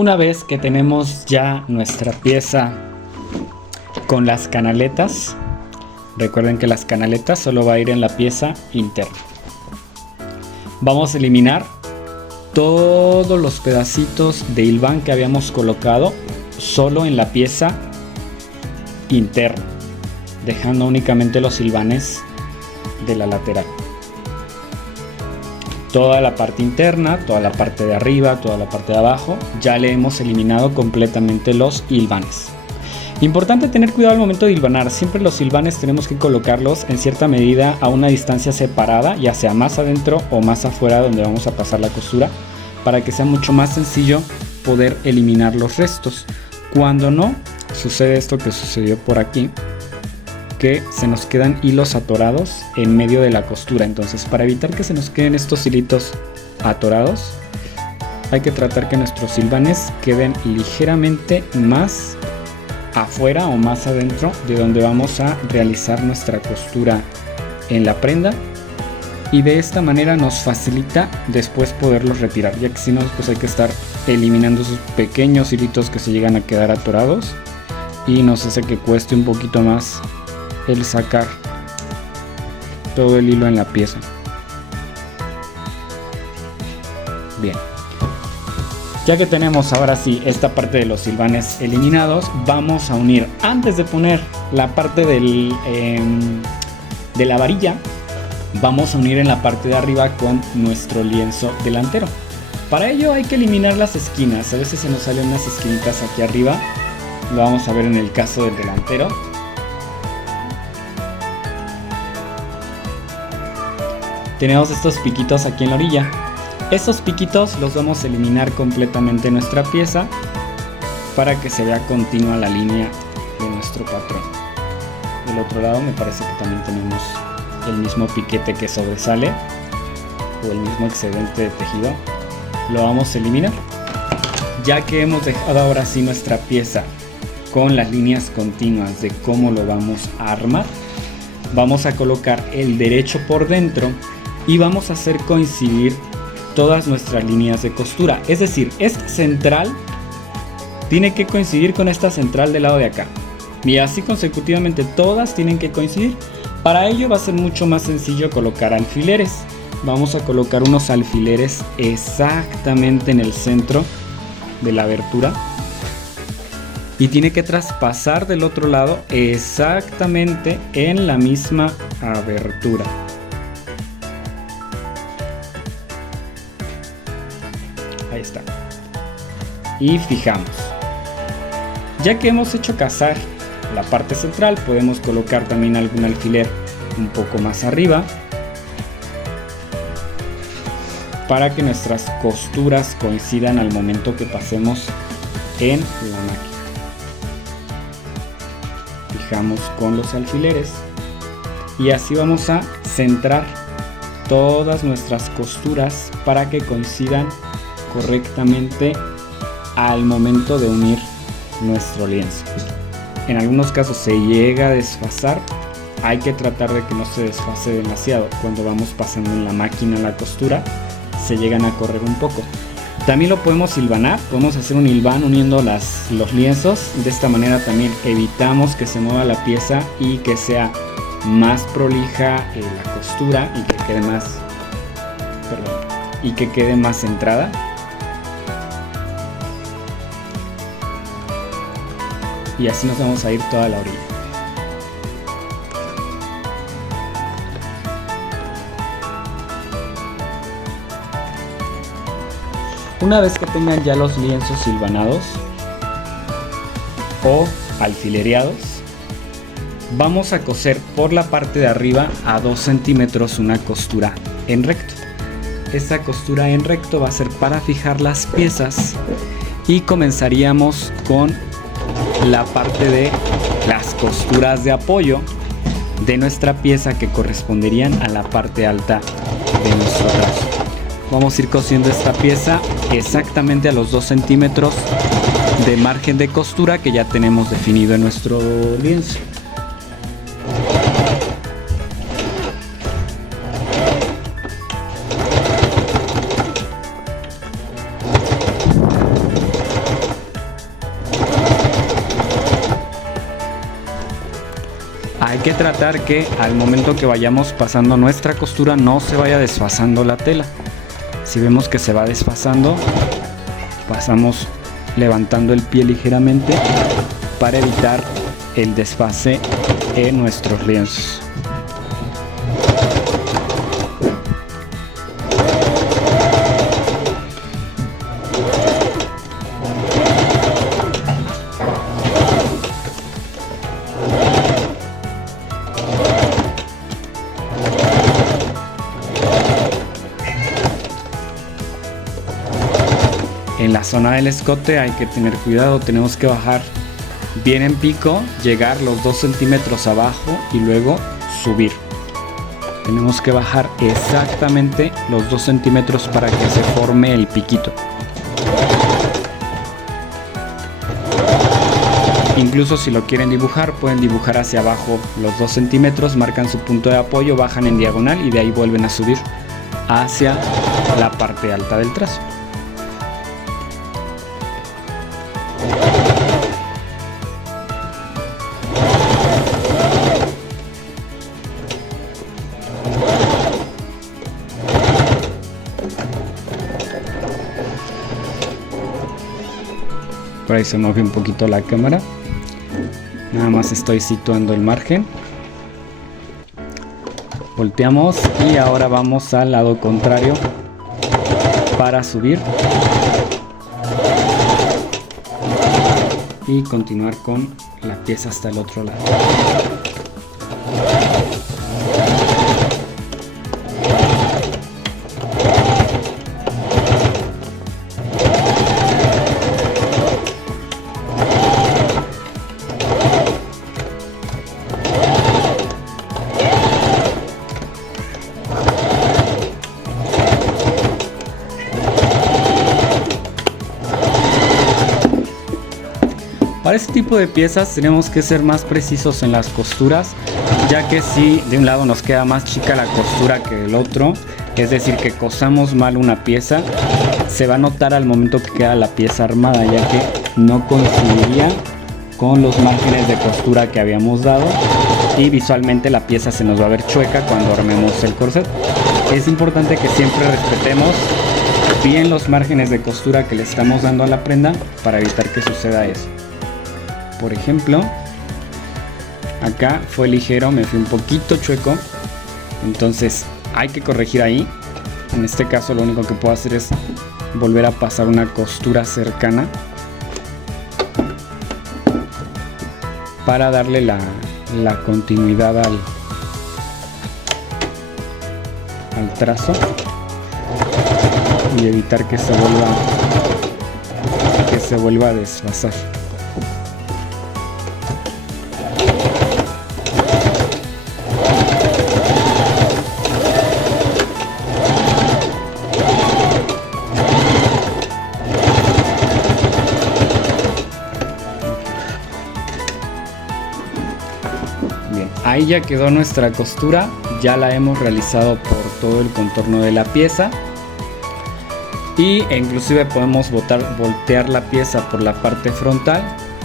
Una vez que tenemos ya nuestra pieza con las canaletas, recuerden que las canaletas solo va a ir en la pieza interna. Vamos a eliminar todos los pedacitos de hilván que habíamos colocado solo en la pieza interna, dejando únicamente los hilvanes de la lateral. Toda la parte interna, toda la parte de arriba, toda la parte de abajo, ya le hemos eliminado completamente los hilvanes. Importante tener cuidado al momento de hilvanar. Siempre los hilvanes tenemos que colocarlos en cierta medida a una distancia separada, ya sea más adentro o más afuera donde vamos a pasar la costura, para que sea mucho más sencillo poder eliminar los restos. Cuando no, sucede esto que sucedió por aquí, que se nos quedan hilos atorados en medio de la costura. Entonces, para evitar que se nos queden estos hilitos atorados, hay que tratar que nuestros hilvanes queden ligeramente más afuera o más adentro de donde vamos a realizar nuestra costura en la prenda, y de esta manera nos facilita después poderlos retirar, ya que si no, pues hay que estar eliminando esos pequeños hilitos que se llegan a quedar atorados y nos hace que cueste un poquito más el sacar todo el hilo en la pieza. Bien, ya que tenemos ahora sí esta parte de los hilvanes eliminados, vamos a unir, antes de poner la parte de la varilla, vamos a unir en la parte de arriba con nuestro lienzo delantero. Para ello hay que eliminar las esquinas. A veces se nos salen unas esquinitas aquí arriba, lo vamos a ver en el caso del delantero. Tenemos estos piquitos aquí en la orilla. Estos piquitos los vamos a eliminar completamente en nuestra pieza para que se vea continua la línea de nuestro patrón. Del otro lado me parece que también tenemos el mismo piquete que sobresale o el mismo excedente de tejido. Lo vamos a eliminar. Ya que hemos dejado ahora sí nuestra pieza con las líneas continuas de cómo lo vamos a armar, vamos a colocar el derecho por dentro y vamos a hacer coincidir todas nuestras líneas de costura. Es decir, esta central tiene que coincidir con esta central del lado de acá, y así consecutivamente todas tienen que coincidir. Para ello va a ser mucho más sencillo colocar alfileres. Vamos a colocar unos alfileres exactamente en el centro de la abertura, y tiene que traspasar del otro lado exactamente en la misma abertura. Ahí está. Y fijamos. Ya que hemos hecho casar la parte central, podemos colocar también algún alfiler un poco más arriba para que nuestras costuras coincidan al momento que pasemos en la máquina. Fijamos con los alfileres y así vamos a centrar todas nuestras costuras para que coincidan correctamente al momento de unir nuestro lienzo. En algunos casos se llega a desfasar, hay que tratar de que no se desfase demasiado. Cuando vamos pasando en la máquina la costura, se llegan a correr un poco. También lo podemos hilvanar, podemos hacer un hilván uniendo los lienzos. De esta manera también evitamos que se mueva la pieza y que sea más prolija la costura y que quede más centrada. Y así nos vamos a ir toda la orilla. Una vez que tengan ya los lienzos hilvanados o alfilereados, vamos a coser por la parte de arriba a 2 centímetros una costura en recto. Esta costura en recto va a ser para fijar las piezas, y comenzaríamos con la parte de las costuras de apoyo de nuestra pieza que corresponderían a la parte alta de nuestro brazo. Vamos a ir cosiendo esta pieza exactamente a los 2 centímetros de margen de costura que ya tenemos definido en nuestro lienzo. hay que tratar que al momento que vayamos pasando nuestra costura no se vaya desfasando la tela. Si vemos que se va desfasando, pasamos levantando el pie ligeramente para evitar el desfase en nuestros lienzos. En la zona del escote hay que tener cuidado, tenemos que bajar bien en pico, llegar los 2 centímetros abajo y luego subir. Tenemos que bajar exactamente los 2 centímetros para que se forme el piquito. Incluso si lo quieren dibujar, pueden dibujar hacia abajo los 2 centímetros, marcan su punto de apoyo, bajan en diagonal y de ahí vuelven a subir hacia la parte alta del trazo. Por ahí se mueve un poquito la cámara. Nada más estoy situando el margen. Volteamos y ahora vamos al lado contrario para subir y continuar con la pieza hasta el otro lado. Para este tipo de piezas tenemos que ser más precisos en las costuras, ya que si de un lado nos queda más chica la costura que del otro, es decir que cosamos mal una pieza, se va a notar al momento que queda la pieza armada, ya que no coincidiría con los márgenes de costura que habíamos dado y visualmente la pieza se nos va a ver chueca cuando armemos el corset. Es importante que siempre respetemos bien los márgenes de costura que le estamos dando a la prenda para evitar que suceda eso. Por ejemplo, acá fue ligero, me fui un poquito chueco, entonces hay que corregir ahí. En este caso lo único que puedo hacer es volver a pasar una costura cercana para darle la continuidad al trazo y evitar que se vuelva a desfasar. Ahí ya quedó nuestra costura, ya la hemos realizado por todo el contorno de la pieza e inclusive podemos voltear la pieza por la parte frontal.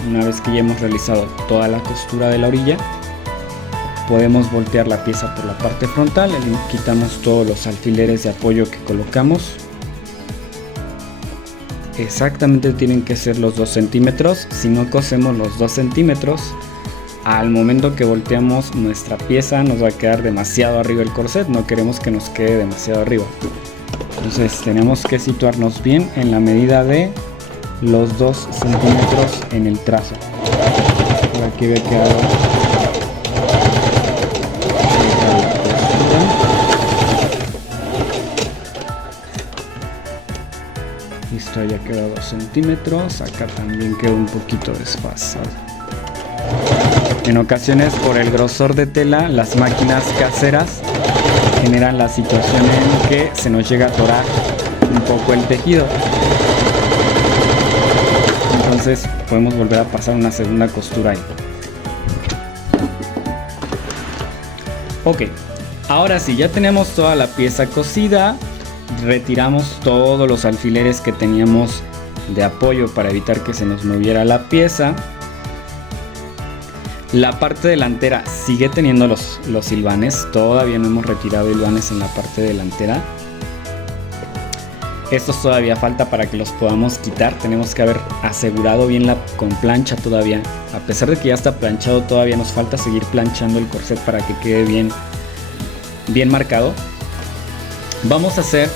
Una vez que ya hemos realizado toda la costura de la orilla, podemos voltear la pieza por la parte frontal, quitamos todos los alfileres de apoyo que colocamos. Exactamente tienen que ser los 2 centímetros, si no cosemos los 2 centímetros, al momento que volteamos nuestra pieza nos va a quedar demasiado arriba el corset, no queremos que nos quede demasiado arriba. Entonces tenemos que situarnos bien en la medida de los 2 centímetros en el trazo. Por aquí ve que hago listo, ya quedó 2 centímetros, acá también quedó un poquito desfasado. En ocasiones por el grosor de tela, las máquinas caseras generan la situación en que se nos llega a atorar un poco el tejido. Entonces podemos volver a pasar una segunda costura ahí. Ok, ahora sí, ya tenemos toda la pieza cosida. Retiramos todos los alfileres que teníamos de apoyo para evitar que se nos moviera la pieza. La parte delantera sigue teniendo los hilvanes, todavía no hemos retirado hilvanes en la parte delantera. Estos todavía falta para que los podamos quitar, tenemos que haber asegurado bien con plancha todavía. A pesar de que ya está planchado, todavía nos falta seguir planchando el corset para que quede bien marcado. Vamos a hacer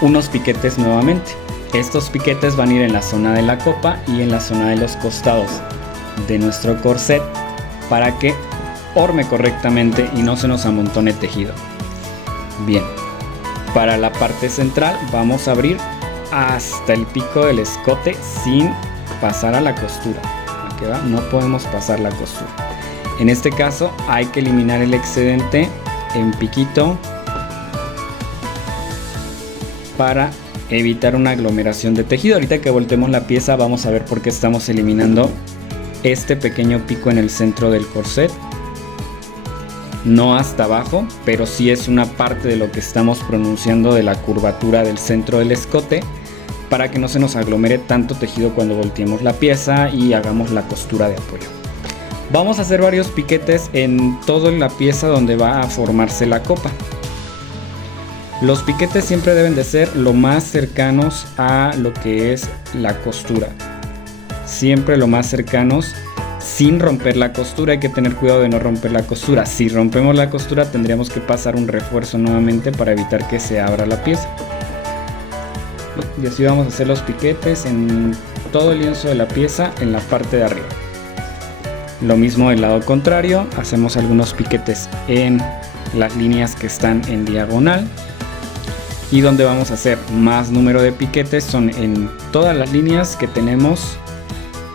unos piquetes nuevamente. Estos piquetes van a ir en la zona de la copa y en la zona de los costados de nuestro corset para que horme correctamente y no se nos amontone tejido. Bien, para la parte central vamos a abrir hasta el pico del escote sin pasar a la costura. Aquí va, no podemos pasar la costura. En este caso hay que eliminar el excedente en piquito para evitar una aglomeración de tejido. Ahorita que volteemos la pieza vamos a ver por qué estamos eliminando este pequeño pico en el centro del corset. No hasta abajo, pero sí es una parte de lo que estamos pronunciando de la curvatura del centro del escote para que no se nos aglomere tanto tejido cuando volteemos la pieza y hagamos la costura de apoyo. Vamos a hacer varios piquetes en toda la pieza donde va a formarse la copa. Los piquetes siempre deben de ser lo más cercanos a lo que es la costura. Siempre lo más cercanos, sin romper la costura. Hay que tener cuidado de no romper la costura. Si rompemos la costura tendríamos que pasar un refuerzo nuevamente para evitar que se abra la pieza. Y así vamos a hacer los piquetes en todo el lienzo de la pieza en la parte de arriba. Lo mismo del lado contrario, hacemos algunos piquetes en las líneas que están en diagonal. Y donde vamos a hacer más número de piquetes son en todas las líneas que tenemos,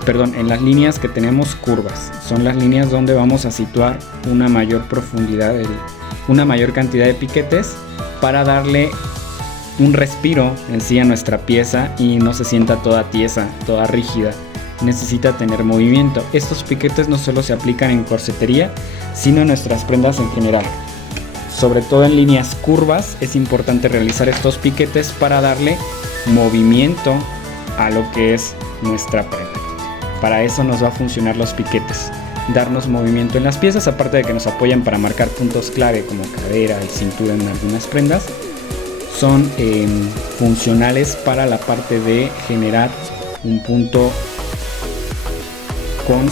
en las líneas que tenemos curvas. Son las líneas donde vamos a situar una mayor profundidad, una mayor cantidad de piquetes para darle un respiro en sí a nuestra pieza y no se sienta toda tiesa, toda rígida. Necesita tener movimiento. Estos piquetes no solo se aplican en corsetería, sino en nuestras prendas en general. Sobre todo en líneas curvas es importante realizar estos piquetes para darle movimiento a lo que es nuestra prenda. Para eso nos va a funcionar los piquetes, darnos movimiento en las piezas, aparte de que nos apoyan para marcar puntos clave como cadera y cintura en algunas prendas. Son funcionales para la parte de generar un punto con